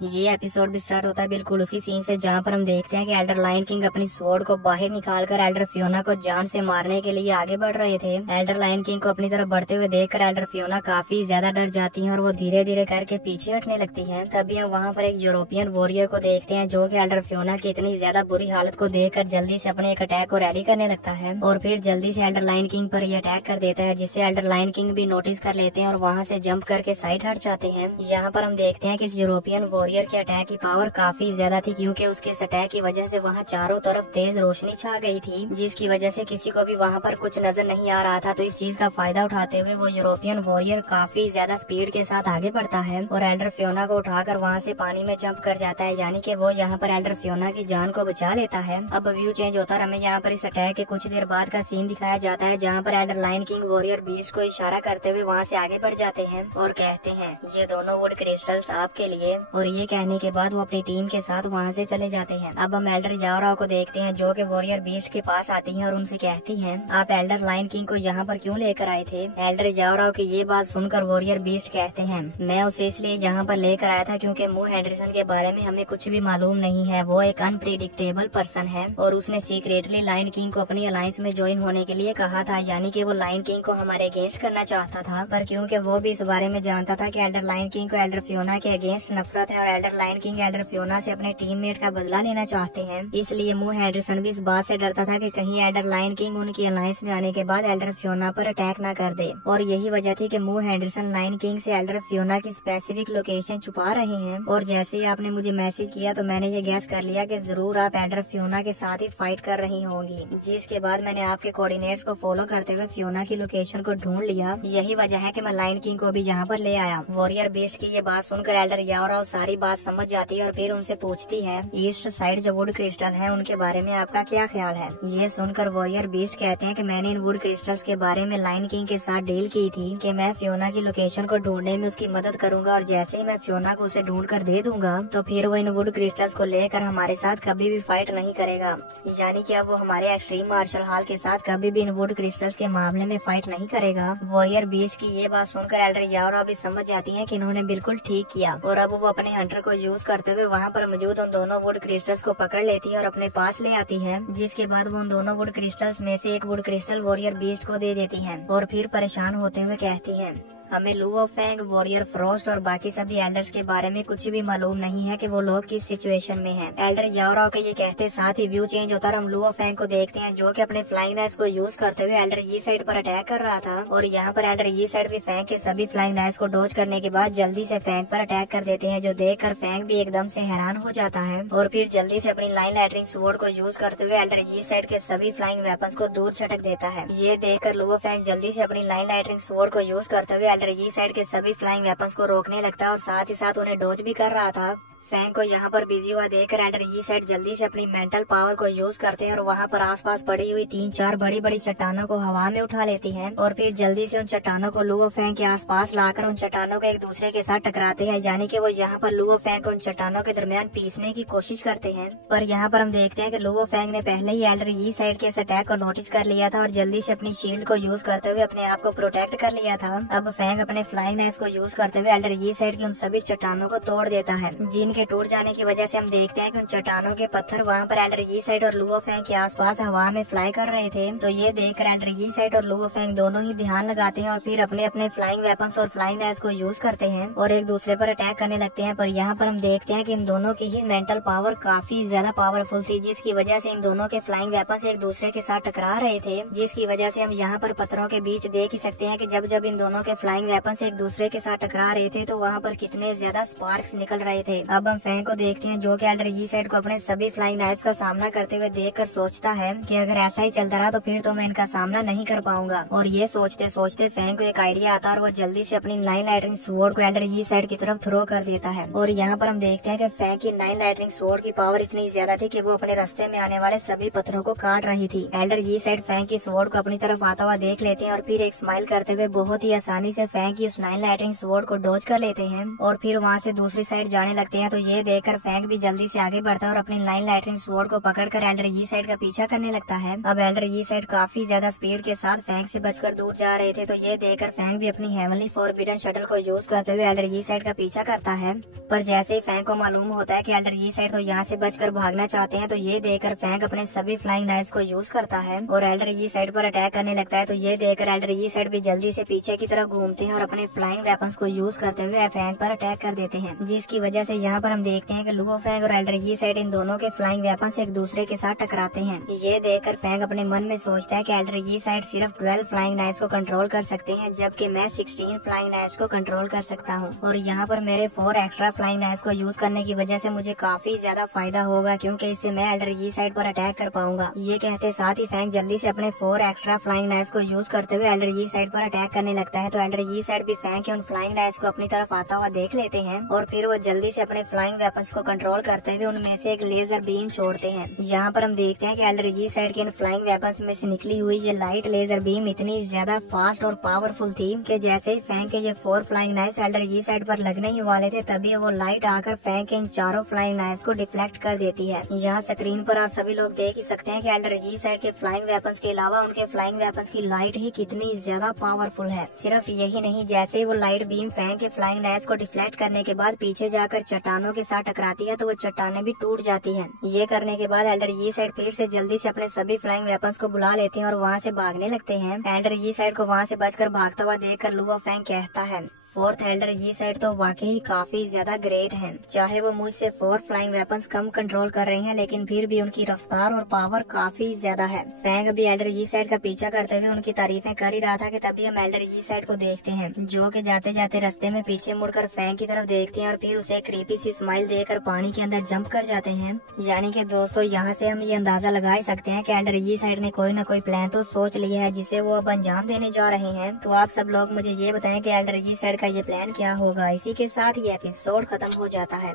ये एपिसोड भी स्टार्ट होता है बिल्कुल उसी सीन से जहाँ पर हम देखते हैं कि एल्डर लायन किंग अपनी स्वॉर्ड को बाहर निकालकर एल्डर फियोना को जान से मारने के लिए आगे बढ़ रहे थे। एल्डर लायन किंग को अपनी तरफ बढ़ते हुए देखकर एल्डर फियोना काफी ज्यादा डर जाती है और वो धीरे धीरे करके पीछे हटने लगती है। तभी हम वहाँ पर एक यूरोपियन वॉरियर को देखते हैं जो कि एल्डर फियोना की इतनी ज्यादा बुरी हालत को देखकर जल्दी से अपने एक अटैक को रेडी करने लगता है और फिर जल्दी से एल्डर लायन किंग पर ये अटैक कर देता है, जिससे एल्डर लायन किंग भी नोटिस कर लेते हैं और वहाँ से जंप करके साइड हट जाते हैं। यहाँ पर हम देखते हैं कि इस यूरोपियन वॉरियर के अटैक की पावर काफी ज्यादा थी, क्योंकि उसके इस अटैक की वजह से वहाँ चारों तरफ तेज रोशनी छा गई थी, जिसकी वजह से किसी को भी वहाँ पर कुछ नजर नहीं आ रहा था। तो इस चीज का फायदा उठाते हुए वो यूरोपियन वॉरियर काफी ज्यादा स्पीड के साथ आगे बढ़ता है और एल्डर फियोना को उठाकर वहाँ से पानी में जंप कर जाता है, यानी कि वो यहाँ पर एल्डर फियोना की जान को बचा लेता है। अब व्यू चेंज होता है, हमें यहाँ पर इस अटैक के कुछ देर बाद का सीन दिखाया जाता है, जहाँ पर elder lion king warrior beast को इशारा करते हुए वहाँ से आगे बढ़ जाते हैं और कहते हैं ये दोनों वुड क्रिस्टल्स आपके लिए। और ये कहने के बाद वो अपनी टीम के साथ वहाँ से चले जाते हैं। अब हम एल्डर याओराओ को देखते हैं जो कि वॉरियर बीस्ट के पास आती हैं और उनसे कहती हैं आप एल्डर लायन किंग को यहाँ पर क्यों लेकर आए थे। एल्डर याओराओ की ये बात सुनकर वॉरियर बीस्ट कहते हैं मैं उसे इसलिए यहाँ पर लेकर आया था क्योंकि मू हेंडरसन के बारे में हमें कुछ भी मालूम नहीं है। वो एक अनप्रिडिक्टेबल पर्सन है और उसने सीक्रेटली लायन किंग को अपनी अलायंस में ज्वाइन होने के लिए कहा था, यानी कि वो लायन किंग को हमारे अगेंस्ट करना चाहता था। पर क्योंकि वो भी इस बारे में जानता था कि एल्डर लायन किंग को एल्डर फियोना के अगेंस्ट नफरत है और elder lion king elder Fiona से अपने टीममेट का बदला लेना चाहते हैं, इसलिए मू हेंडरसन भी इस बात से डरता था कि कहीं एल्डर लायन किंग उनकी अलायंस में आने के बाद एल्डर फियोना पर अटैक न कर दे। और यही वजह थी कि मू हेंडरसन लायन किंग से एल्डर फियोना की स्पेसिफिक लोकेशन छुपा रहे हैं। और जैसे ही आपने मुझे मैसेज किया तो मैंने ये गैस कर लिया कि जरूर आप एल्डर फियोना के साथ ही फाइट कर रही होंगी, जिसके बाद मैंने आपके कोऑर्डिनेट्स को फॉलो करते हुए फियोना की लोकेशन को ढूंढ लिया। यही वजह है कि मैं लायन किंग को भी यहाँ पर ले आया। वॉरियर बीस्ट की ये बात सुनकर एल्डर याओराओ सारी बात समझ जाती है और फिर उनसे पूछती है ईस्ट साइड जो वुड क्रिस्टल है उनके बारे में आपका क्या ख्याल है। ये सुनकर वॉरियर बीस्ट कहते हैं कि मैंने इन वुड क्रिस्टल्स के बारे में लायन किंग के साथ डील की थी कि मैं फियोना की लोकेशन को ढूंढने में उसकी मदद करूंगा और जैसे ही मैं फियोना को उसे ढूंढ कर दे दूंगा तो फिर वो इन वुड क्रिस्टल्स को लेकर हमारे साथ कभी भी फाइट नहीं करेगा, यानी कि अब वो हमारे एक्सट्रीम मार्शल हॉल के साथ कभी भी इन वुड क्रिस्टल्स के मामले में फाइट नहीं करेगा। वॉरियर बीस्ट की ये बात सुनकर एल्डर याओराओ भी समझ जाती है कि इन्होंने बिल्कुल ठीक किया और अब वो अपने हंटर को यूज करते हुए वहाँ पर मौजूद उन दोनों वुड क्रिस्टल्स को पकड़ लेती है और अपने पास ले आती है, जिसके बाद वो उन दोनों वुड क्रिस्टल्स में से एक वुड क्रिस्टल वॉरियर बीस्ट को दे देती है और फिर परेशान होते हुए कहती है हमें लुओ फेंग, वॉरियर फ्रॉस्ट और बाकी सभी एल्डर्स के बारे में कुछ भी मालूम नहीं है कि वो लोग किस सिचुएशन में हैं। एल्डर याओराओ के ये कहते साथ ही व्यू चेंज होता है। हम लुओ फेंग को देखते हैं जो कि अपने फ्लाइंग नाइफ्स को यूज करते हुए एल्डर ये साइड पर अटैक कर रहा था और यहाँ पर एल्डर ये साइड भी फेंग के सभी फ्लाइंग नाइफ्स को डॉज करने के बाद जल्दी से फेंग पर अटैक कर देते हैं, जो देख कर फेंग भी एकदम से हैरान हो जाता है और फिर जल्दी से अपनी लाइन लैटरिंग स्वॉर्ड को यूज करते हुए एल्डर ये साइड के सभी फ्लाइंग वेपन्स को दूर छटक देता है। ये देखकर लुओ फेंग जल्दी से अपनी लाइन लैटरिंग स्वॉर्ड को यूज करते हुए एल्डर ये साइड के सभी फ्लाइंग वेपन्स को रोकने लगता है और साथ ही साथ उन्हें डॉज भी कर रहा था। फैंग को यहाँ पर बिजी हुआ देखकर एल्डर ये साइड जल्दी से अपनी मेंटल पावर को यूज करते हैं और वहाँ पर आसपास पड़ी हुई 3-4 बड़ी बड़ी चट्टानों को हवा में उठा लेती हैं और फिर जल्दी से उन चट्टानों को लुओ फेंग के आसपास लाकर उन चट्टानों को एक दूसरे के साथ टकराते हैं, यानी कि वो यहाँ पर लुओ फेंग को उन चट्टानों के दरमियान पीसने की कोशिश करते हैं। पर यहाँ पर हम देखते हैं कि लुओ फेंग ने पहले ही एल्डर ये साइड के इस अटैक को नोटिस कर लिया था और जल्दी से अपनी शील्ड को यूज करते हुए अपने आप को प्रोटेक्ट कर लिया था। अब फेंग अपने फ्लाइंग नाइफ्स को यूज करते हुए एल्डर ये साइड की उन सभी चट्टानों को तोड़ देता है, जिनके टूट जाने की जैसे हम देखते हैं कि उन चट्टानों के पत्थर वहाँ पर एल्डर ये साइड और लुओ फेंग के आसपास हवा में फ्लाई कर रहे थे। तो ये देखकर एल्डर ये साइड और लुओ फेंग दोनों ही ध्यान लगाते हैं और फिर अपने अपने फ्लाइंग वेपन्स और फ्लाइंग नाइफ्स को यूज करते हैं और एक दूसरे पर अटैक करने लगते हैं। पर यहाँ पर हम देखते हैं कि इन दोनों की ही मेंटल पावर काफी ज्यादा पावरफुल थी, जिसकी वजह से इन दोनों के फ्लाइंग वेपन्स एक दूसरे के साथ टकरा रहे थे, जिसकी वजह से हम यहाँ पर पत्थरों के बीच देख ही सकते हैं कि जब जब इन दोनों के फ्लाइंग वेपन्स एक दूसरे के साथ टकरा रहे थे तो वहाँ पर कितने ज्यादा स्पार्क्स निकल रहे थे। अब हम फेंग को देखते हैं जो कि एल्डर ये साइड को अपने सभी फ्लाइंग नाइफ्स का सामना करते हुए देखकर सोचता है कि अगर ऐसा ही चलता रहा तो फिर तो मैं इनका सामना नहीं कर पाऊंगा। और ये सोचते सोचते फेंग को एक आइडिया आता है और वो जल्दी से अपनी नाइन लाइटनिंग स्वॉर्ड को एल्डर ये साइड की तरफ थ्रो कर देता है। और यहाँ पर हम देखते हैं कि फेंग की नाइन लाइटनिंग स्वॉर्ड की पावर इतनी ज्यादा थी कि वो अपने रास्ते में आने वाले सभी पत्थरों को काट रही थी। एल्डर ये साइड फेंग की स्वॉर्ड को अपनी तरफ आता हुआ देख लेते हैं और फिर एक स्माइल करते हुए बहुत ही आसानी से फेंग की उस नाइन लाइटनिंग स्वॉर्ड को डॉज कर लेते हैं और फिर वहाँ से दूसरी साइड जाने लगते हैं। तो तो ये देखकर फैंक भी जल्दी से आगे बढ़ता है और अपनी लाइन लाइटनिंग स्वॉर्ड को पकड़कर एल्डर यी साइड का पीछा करने लगता है। अब एल्डर यी साइड काफी ज्यादा स्पीड के साथ फैंक से बचकर दूर जा रहे थे, तो ये देखकर फैंक भी अपनी हेवनली फॉरबिडन शटल को यूज करते हुए एल्डर यी साइड का पीछा करता है। पर जैसे ही फैंक को मालूम होता है कि एल्डर यी साइड तो यहाँ से बचकर भागना चाहते हैं, तो ये देखकर फैंक अपने सभी फ्लाइंग नाइफ्स को यूज करता है और एल्डर यी साइड पर अटैक करने लगता है। तो ये देखकर एल्डर यी साइड भी जल्दी से पीछे की तरफ घूमते हैं और अपने फ्लाइंग वेपन्स को यूज करते हुए फैंक पर अटैक कर देते हैं, जिसकी वजह से यहाँ पर हम देखते हैं कि लुओ फैंग और एल्डर यी साइड इन दोनों के फ्लाइंग वेपन्स एक दूसरे के साथ टकराते हैं। ये देखकर फैंग अपने मन में सोचता है कि एल्डर यी साइड सिर्फ 12 फ्लाइंग नाइफ्स को कंट्रोल कर सकते हैं, जबकि मैं 16 फ्लाइंग नाइफ्स को कंट्रोल कर सकता हूँ और यहाँ पर मेरे 4 एक्स्ट्रा फ्लाइंग नाइफ्स को यूज करने की वजह से मुझे काफी ज्यादा फायदा होगा, क्योंकि इससे मैं एल्डर यी साइड पर अटैक कर पाऊंगा। ये कहते साथ ही फैंग जल्दी से अपने 4 एक्स्ट्रा फ्लाइंग नाइफ्स को यूज करते हुए एल्डर यी साइड पर अटैक करने लगता है। तो एल्डर यी साइड भी फैंग के उन फ्लाइंग नाइफ्स को अपनी तरफ आता हुआ देख लेते हैं और फिर वो जल्दी से अपने फ्लाइंग वेपन्स को कंट्रोल करते हुए उनमें से एक लेजर बीम छोड़ते हैं। यहाँ पर हम देखते हैं कि एल्डर यी साइड के इन फ्लाइंग वेपन्स में से निकली हुई ये लाइट लेजर बीम इतनी ज्यादा फास्ट और पावरफुल थी कि जैसे ही फैंग के ये 4 फ्लाइंग नाइफ्स एल्डर यी साइड पर लगने ही वाले थे, तभी वो लाइट आकर फैंग के इन चारों फ्लाइंग नाइफ्स को डिफ्लेक्ट कर देती है। यहाँ स्क्रीन पर आप सभी लोग देख ही सकते हैं कि एल्डर यी साइड के फ्लाइंग वेपन्स के अलावा उनके फ्लाइंग वेपन्स की लाइट ही कितनी ज्यादा पावरफुल है। सिर्फ यही नहीं, जैसे वो लाइट बीम फैंग के फ्लाइंग नाइफ्स को डिफ्लेक्ट करने के बाद पीछे जाकर चट्टानों के साथ टकराती है, तो वो चट्टानें भी टूट जाती है। ये करने के बाद एल्डर यी साइड फिर से जल्दी से अपने सभी फ्लाइंग वेपन्स को बुला लेते हैं और वहाँ से भागने लगते हैं। एल्डर यी साइड को वहाँ से बचकर भागता हुआ देखकर लुओ फैंग कहता है, 4th एल्डर यी साइड तो वाकई काफी ज्यादा ग्रेट है। चाहे वो मुझसे 4 फ्लाइंग वेपन्स कम कंट्रोल कर रहे हैं, लेकिन फिर भी उनकी रफ्तार और पावर काफी ज्यादा है। फैंग भी एल्डर यी साइड का पीछा करते हुए उनकी तारीफें कर ही रहा था कि तभी हम एल्डर यी साइड को देखते हैं, जो कि जाते जाते रास्ते में पीछे मुड़कर फैंग की तरफ देखते हैं और फिर उसे क्रीपी सी स्माइल देकर पानी के अंदर जंप कर जाते हैं। यानी कि दोस्तों, यहाँ से हम ये अंदाजा लगा ही सकते हैं कि एल्डर यी साइड ने कोई न कोई प्लान तो सोच लिया है, जिसे वो अब अंजाम देने जा रहे हैं। तो आप सब लोग मुझे ये बताएं कि एल्डर यी साइड का ये प्लान क्या होगा। इसी के साथ ये एपिसोड खत्म हो जाता है।